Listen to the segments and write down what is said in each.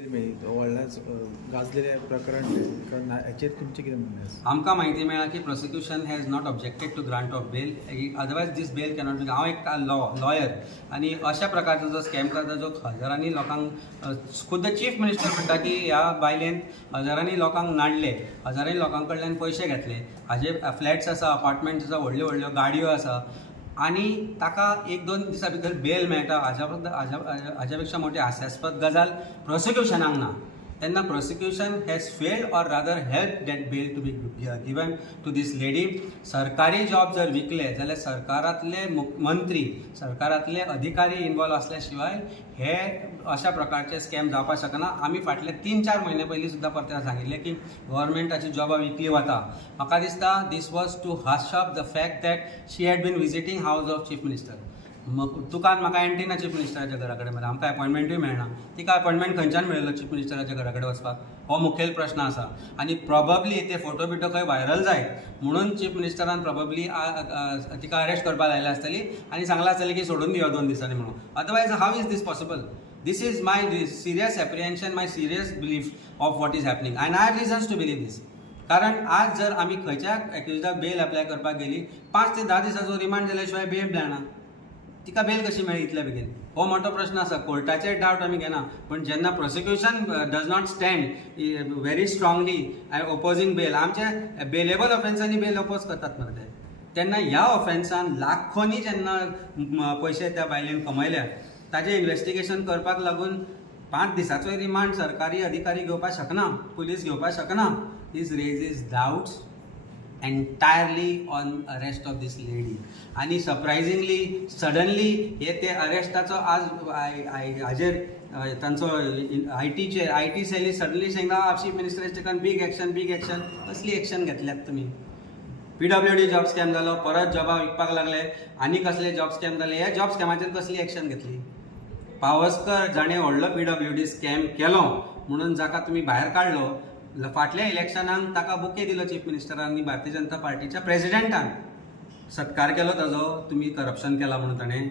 व्हडल्याच गाजलेले प्रकरण हाचेर तुमचें कितें म्हणणें आसा? आमकां म्हायती मेळ्ळा की prosecution has not objected to grant of bail, otherwise this bail cannot be. हांव एक लॉयर आनी अशा प्रकारचो जो स्कॅम करता जो हजारांनी लोकांक खुद्द चीफ मिनिस्टर म्हणटा की ह्या बायलेन हजारांनी लोकांक नाडले, हजारांनी लोकां कडल्यान पयशे घेतले, हाजे फ्लॅट्स आसा, अपार्टमेंट्स आसा, व्हडल्यो व्हडल्यो गाडयो आसा आनी ताका एक दोन दिसां भितर बेल मेळटा. हाज्या पेक्षा मोठी हास्यास्पद गजाल प्रोसिक्युशनाक ना. तेन्ना prosecution has failed or rather help that bail to be given to this lady. सरकारी जॉब जर विकले जाल्यार सरकारांतले मंत्री, सरकारांतले अधिकारी इन्वॉल्व असल्या शिवाय हे अशा प्रकारचे स्कॅम जावपाक शकना. आमी फाटले 3-4 म्हयने पयलीं सुद्दां परते सांगिल्लें की गव्हर्मेंटाची जॉबां विकली वता. म्हाका दिसता this was to hush up the fact that she had been visiting house of chief minister. तुकान म्हाका एंटिना चीफ मिनिस्टराच्या घरा कडेन मेळ्ळा, आमकां अपॉयंटमेंटूय मेळना. तिका अपॉयंटमेंट खंयच्यान मेळयलो चीफ मिनिस्टराच्या घरा कडेन वचपाक? हो मुखेल प्रश्न आसा. आनी प्रॉबब्ली ते फोटो बिटो खंय व्हायरल जायत म्हणून चीफ मिनिस्टरान प्रॉबब्ली तिका अरेस्ट करपाक लायली आसतली आनी सांगलां आसतलें की सोडून दियो 2 दिसांनी म्हणून. Otherwise how is this possible? This is my serious apprehension, my serious belief of what is happening, and I have reasons to believe this. कारण आज जर आमी खंयच्या एक्युजाक बेल अप्लाय करपाक गेली, 5 ते 10 दिसाचो रिमांड जाल्या शिवाय बेल मेळना. तिका बेल कशी मेळ्ळी इतल्या बेगीन? हो मोठो प्रश्न आसा. कोर्टाचेर डावट आमी घेना, पण जेन्ना prosecution does not stand very strongly opposing bail, आमचे बेलेबल ऑफेन्सांनी बेल ओपोज करतात मरे ते, तेन्ना ह्या ऑफेन्सान लाखोनी जेन्ना पयशे त्या बायलेन कमयल्या, ताजें इन्व्हेस्टिगेशन करपाक लागून 5 दिसाचो रिमांड सरकारी अधिकारी घेवपाक शकना, पुलीस घेवपाक शकना. This raises doubts entirely on arrest of this lady. आनी सरप्रायझिंगली सडनली हे ते अरेस्टाचो आज हाजेर तांचो आय टी सेली सडनली सांगता chief minister has taken big action. कसली एक्शन घेतल्यात तुमी? PWD जॉब स्कॅम जालो, परत जॉबां विकपाक लागले, आनी कसले जॉब स्कॅम जाले. ह्या जॉब स्कॅमाचेर कसली एक्शन घेतली? पावसकर जाणें व्हडलो PWD स्कॅम केलो म्हणून जाका तुमी भायर काडलो, फाटल्या इलेक्शनाक ताका बुके दिलो चीफ मिनिस्टरान भारतीय जनता पार्टीच्या प्रेसिडेंटान. सत्कार केलो ताजो, तुमी करप्शन केला म्हणून ताणें.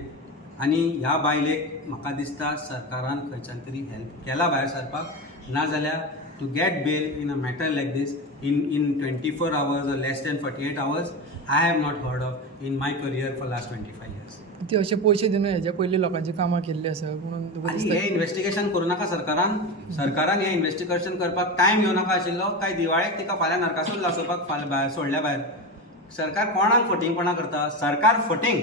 आनी ह्या बायलेक म्हाका दिसता सरकारान खंयच्यान तरी हेल्प केला भायर सरपाक. नाजाल्यार to get bail in a matter like this in 24 hours or less than 48 hours, I have not heard of in my career for last 25 years. ती अशे पयशे दिवन हेज्या पयलीं लोकांची कामां केल्ली आसा म्हणून तुका आनी दिसता हे इन्व्हेस्टिगेशन करूं नाका सरकारान हे इन्व्हेस्टिगेशन करपाक टायम घेवं नाका आशिल्लो काय दिवाळेक तिका फाल्यां नरकासूर लासोवपाक सोडल्या भायर? सरकार कोणाक फटींगपणां करता? सरकार फटींग.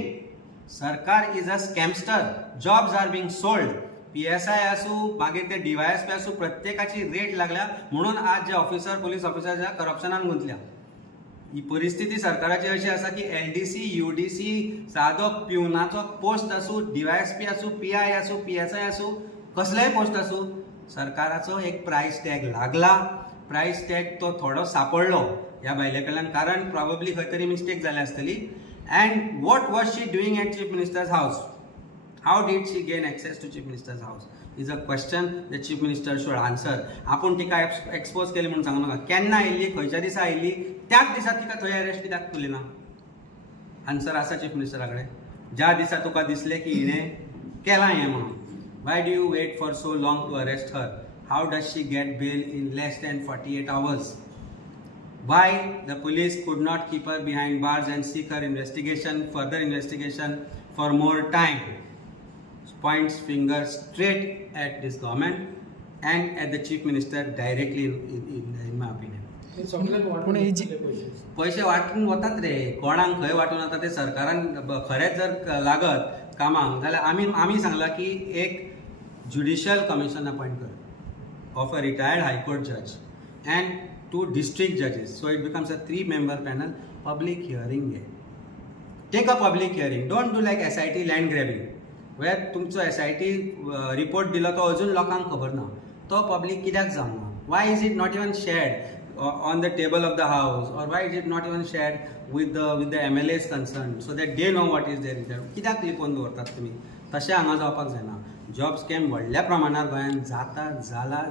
सरकार is a scamster. Jobs are being sold. PSI आसूं मागीर ते DYSP आसूं, प्रत्येकाची रेट लागल्या म्हणून आज जे ऑफिसर, पोलीस ऑफिसर करप्शनान गुंतल्या. ही परिस्थिती सरकाराची अशी आसा की LDC, UDC, सादो पिवनाचो पोस्ट आसूं, DYSP आसूं, PI आसूं, PSI आसूं, कसलेय पोस्ट आसूं, सरकाराचो एक प्रायस टॅग लागला. प्रायस टॅग तो थोडो सापडलो ह्या बायले कडल्यान, कारण प्रॉबब्ली खंय तरी मिस्टेक जाली आसतली. And what was she doing at chief minister's house? How did she gain access to Chief Minister's house is a question that Chief Minister should answer. आपूण तिका एक्सपोज केली म्हणून सांगू नका. केन्ना आयिल्ली, खंयच्या दिसा आयिल्ली, त्याच दिसा तिका थंय अरेस्ट कित्याक केली ना? आन्सर आसा चीफ मिनिस्टरा कडेन. ज्या दिसा तुका दिसलें की हिणें केलां हें म्हणून, why do you wait for so long to arrest her? How does she get bail in less than 48 hours? Why the police could not keep her behind bars and seek her further investigation for more time? Points finger straight at this government and at the chief minister directly in my opinion. पैसे वाटून वतात रे, कोणाक खंय वाटून वता ते सरकारान खरेंच जर लागत कामाक जाल्यार आमी सांगला की एक ज्युडिशियल कमिशन अपॉइंट कर ऑफ अ रिटायर्ड हायकोर्ट जज and 2 district judges, so it becomes a 3-member panel. Public hearing घे. Take a public hearing. Don't do like SIT land grabbing where तुमचो SIT रिपोर्ट दिलो तो अजून लोकांक खबर ना, तो पब्लीक कित्याक जावना? Why is it not even shared on the table of the house, or why is it not even shared with the MLAs concerned so that they know what is there? कित्याक लिपोवन दवरतात तुमी? तशें हांगा जावपाक जायना. जॉब स्कॅम व्हडल्या प्रमाणार गोंयांत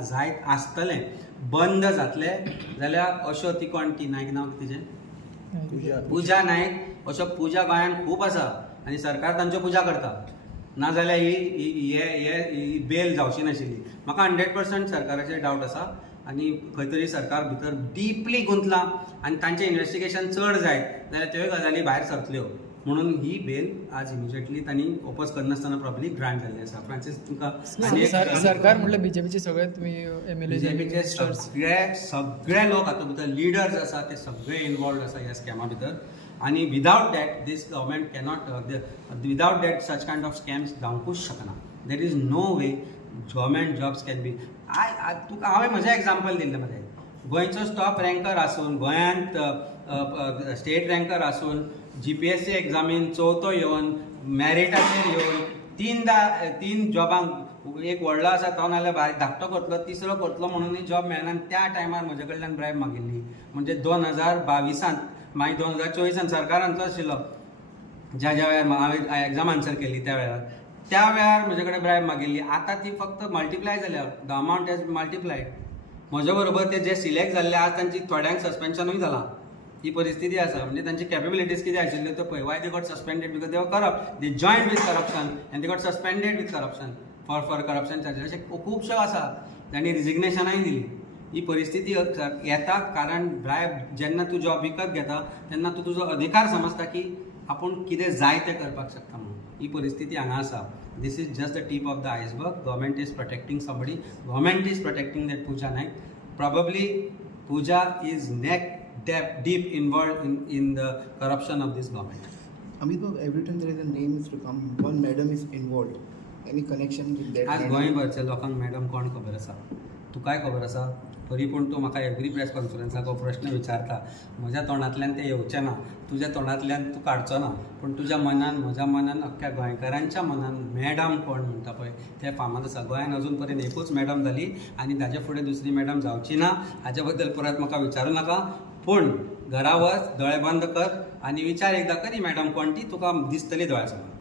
जायत आसतलें. बंद जातले जाल्यार अश्यो ती कोण ती नायक नांव तिजें पुजा नायक, अश्यो पुजा गोंयांत खूब आसा आनी सरकार तांच्यो पुजा करता. नाजाल्यार ही बेल जावची नाशिल्ली. म्हाका 100% सरकाराचेर डावट आसा आनी खंय तरी सरकार भितर डीपली गुंतलां आनी तांचें इन्व्हेस्टिगेशन चड जायत जाल्यार त्यो गजाली भायर सरतल्यो. म्हणून ही बेल आज इमिजिएटली तांणी ओपोज करनासतना प्रॉब्ली ग्रांट जाल्ली आसा. फ्रांसीस तुमकां सरकार म्हटल्यार बीजेपीचे सगळे तुमी बीजेपीचे सगळे लोक हातूंत भितर लिडर्स आसा ते सगळे इनवॉल्ड आसा ह्या स्कॅमा भितर. आनी without that this government cannot without that such kind of scams जावंकूच शकना. There is no way government jobs can be. तुका हांवें म्हजें एग्जाम्पल दिल्लें मरे. गोंयचो स्टॉप रँकर आसून गोंयांत स्टेट रँकर आसून GPSC एग्जामीन चवथो येवन मॅरिटाचेर येवन तीन जॉबांक एक व्हडलो आसा तो नाल्यार धाकटो करतलो तिसरो करतलो म्हणूनय जॉब मेळना. आनी त्या टायमार म्हजे कडल्यान ब्रायब मागिल्ली. म्हणजे 2022 मागीर 2024 सरकारांचो आशिल्लो ज्या वेळार हांवें एग्जाम आन्सर केली त्या वेळार म्हजे कडेन ब्रायब मागिल्ली. आतां ती फक्त मल्टिप्लाय जाल्या. The amount has multiplied. म्हजे बरोबर ते जे सिलेक्ट जाल्ले आज तांची थोड्यांक सस्पेन्शनूय जालां. ही परिस्थिती आसा. म्हणजे तांची कॅपेबिलिटीज कितें आशिल्ल्यो त्यो पळय. Why they got suspended because they were corrupt. They joined with corruption and they got suspended with corruption for corruption charges. अशें खुबश्यो आसा. तांणी रिजिग्नेशनाय दिली. ही परिस्थिती येता कारण ब्रायब जेन्ना तूं जॉब विकत घेता तेन्ना तूं तुजो अधिकार समजता की आपूण कितें जाय तें करपाक शकता म्हणून. ही परिस्थिती हांगा आसा. This is just the tip of the iceberg. Government is protecting somebody. Government is protecting that Pooja Naik. Probably Pooja is neck deep involved in the corruption of this government. Amit, every time there is a name is to come, one madam is involved. Any connection with that? आज गोंयभरच्या लोकांक madam कोण खबर आसा? तुकाय खबर आसा. तरी पूण तूं म्हाका एवरी प्रेस कॉन्फरन्साक हो प्रश्न विचारता. म्हज्या तोंडांतल्यान तें येवचें ना. तुज्या तोंडांतल्यान तूं काडचो ना. पूण तुज्या मनान म्हज्या मनान अख्ख्या गोंयकारांच्या मनान मॅडम कोण म्हणटा पळय तें फामाद आसा. गोंयान अजून पर्यंत एकूच मॅडम जाली आनी ताजे फुडें दुसरी मॅडम जावची ना. हाजे बद्दल परत म्हाका विचारूं नाका. पूण घरा वच, दोळे बंद कर आनी विचार एकदां कर ही मॅडम कोण ती. तुका दिसतली दोळ्या समोर.